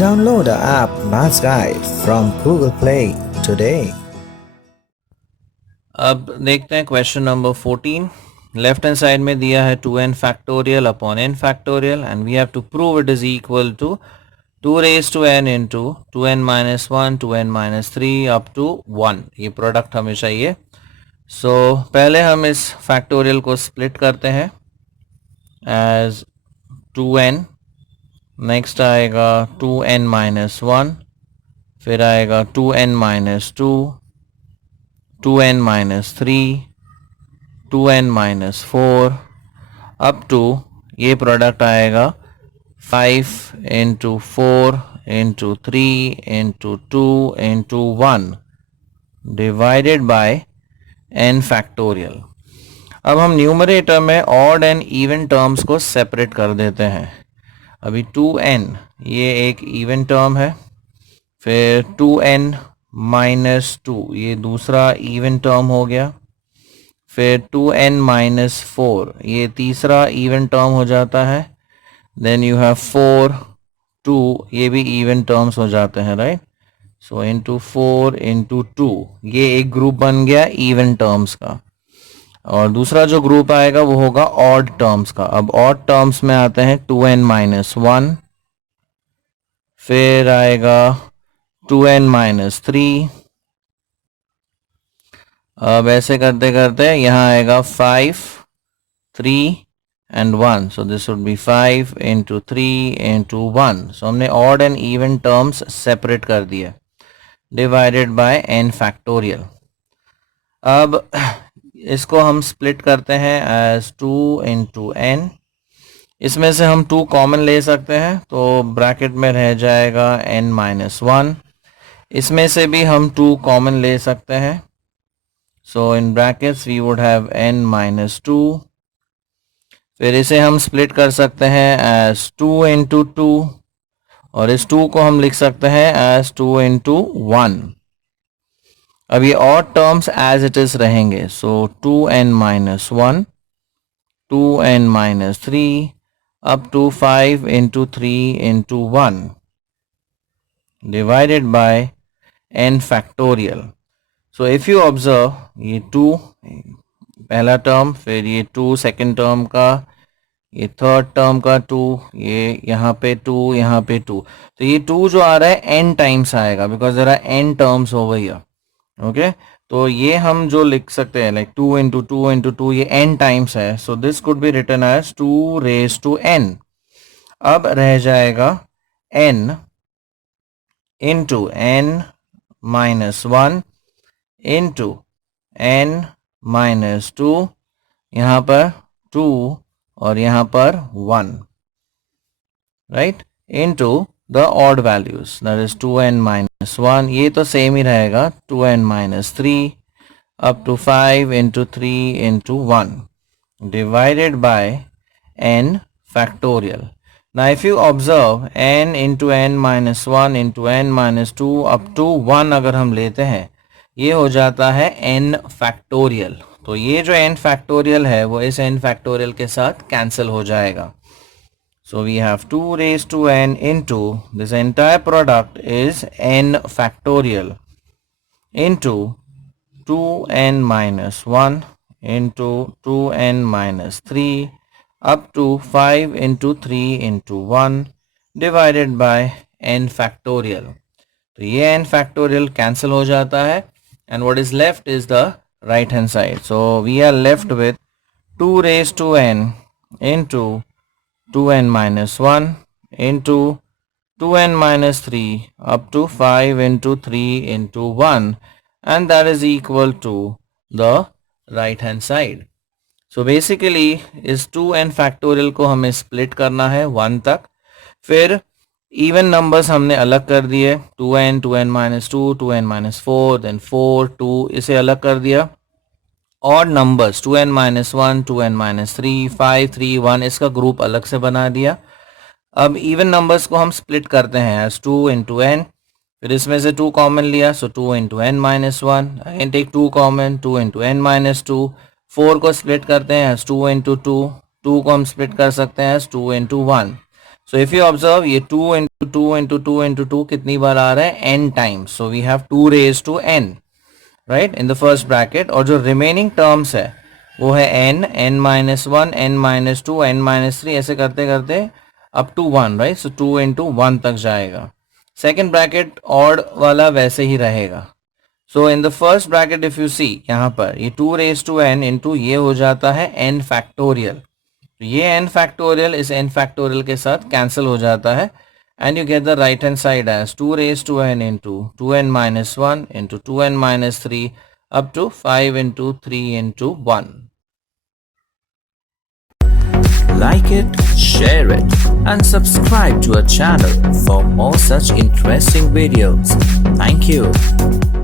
Download the app Maths Guide from Google Play today. अब देखते हैं question number 14. Left hand side में दिया है 2n factorial upon n factorial and we have to prove it is equal to 2 raise to n into 2n minus 1 2n minus 3 up to 1. ये product हमें चाहिए. सो पहले हम इस फैक्टोरियल को स्प्लिट करते हैं एज 2n. नेक्स्ट आएगा 2n माइनस 1, फिर आएगा 2n minus 2, 2n minus 3, 2n minus 4 up to ये प्रोडक्ट आएगा 5 into 4 into 3 into 2 into 1 divided by n factorial. अब हम न्यूमरेटर में ऑड एंड इवन टर्म्स को सेपरेट कर देते हैं. अभी 2n ये एक इवन टर्म है, फिर 2n माइनस 2 ये दूसरा इवन टर्म हो गया, फिर 2n माइनस 4 ये तीसरा इवन टर्म हो जाता है. देन यू हैव 4 2 ये भी इवन टर्म्स हो जाते हैं, राइट. सो इंटू 4 इंटू 2 ये एक ग्रुप बन गया इवन टर्म्स का, और दूसरा जो ग्रुप आएगा वो होगा ऑड टर्म्स का. अब ऑड टर्म्स में आते हैं 2n माइनस 1, फिर आएगा 2n माइनस 3. अब ऐसे करते करते यहाँ आएगा 5 3 and 1. So this would be 5 into 3 into 1. सो हमने odd and even terms separate कर दिया डिवाइडेड बाय n फैक्टोरियल. अब इसको हम स्प्लिट करते हैं एज 2 इंटू n. इसमें से हम 2 कॉमन ले सकते हैं, तो ब्रैकेट में रह जाएगा n माइनस 1. इसमें से भी हम 2 कॉमन ले सकते हैं, so in brackets we would have n minus 2. फिर इसे हम स्प्लिट कर सकते हैं एज 2 इंटू 2, और इस 2 को हम लिख सकते हैं एज 2 इंटू 1. अब ये odd terms as it is रहेंगे, so 2n minus 1, 2n minus 3 up to 5 into 3 into 1 divided by n factorial. So if you observe ये 2 पहला टर्म, फिर ये 2 सेकेंड टर्म का, ये थर्ड टर्म का 2, ये यहाँ पे 2 यहाँ पे 2. तो ये 2 जो आ रहा है n टाइम्स आएगा because there are n terms over here. Okay, तो ये हम जो लिख सकते हैं लाइक 2 इंटू 2 इंटू 2 ये n टाइम्स है, so this could be written as 2 raise to n. अब रह जाएगा n into n minus 1 into n minus 2, यहाँ पर 2 और यहाँ पर 1, right, into the odd values that is 2n minus 1. ये तो सेम ही रहेगा 2n minus 3 up to 5 into 3 into 1 divided by n factorial. Now if you observe n into n minus 1 into n minus 2 up to 1 अगर हम लेते हैं, ये हो जाता है n फैक्टोरियल. तो ये जो n फैक्टोरियल है वो इस n फैक्टोरियल के साथ कैंसिल हो जाएगा. So we have 2 raised to n into this entire product is n factorial into 2n minus 1 into 2n minus 3 up to 5 into 3 into 1 divided by n factorial. तो ये n factorial cancel हो जाता है and what is left is the right hand side. So we are left with 2 raised to n into 2n minus 1 into 2n minus 3 up to 5 into 3 into 1, and that is equal to the right hand side. So basically इस 2n factorial को हमें split करना है 1 तक. फिर even numbers हमने अलग कर दिए, 2n, 2n minus 2, 2n minus 4, then 4, 2 इसे अलग कर दिया. Odd numbers 2n minus 1, 2n minus 3, 5, 3, 1 इसका ग्रुप अलग से बना दिया. अब इवन नंबर्स को हम स्प्लिट करते हैं एज 2 इंटू n. फिर इसमें से 2 कॉमन लिया, so 2 into n minus 1. Again take 2 common, 2 into n minus 2. 4 को स्प्लिट करते हैं एज 2 इंटू 2. 2 को हम स्प्लिट कर सकते हैं as 2 into 1. So if you observe ये 2 into 2 into 2 into 2 कितनी बार आ रहा है n times. So we have 2 raised to n, right, in the first bracket. और जो remaining terms है वो है n, n minus 1, n minus 2, n minus 3, ऐसे करते करते up to 1, right? So 2 into 1 तक जाएगा. Second bracket odd वाला वैसे ही रहेगा. So in the first bracket if you see यहाँ पर ये 2 raised to n into ये हो जाता है n factorial. तो ये n factorial इस n factorial के साथ cancel हो जाता है and you get the right hand side as 2 raised to n into 2n minus 1 into 2n minus 3 up to 5 into 3 into 1. Like it, share it, and subscribe to our channel for more such interesting videos. Thank you.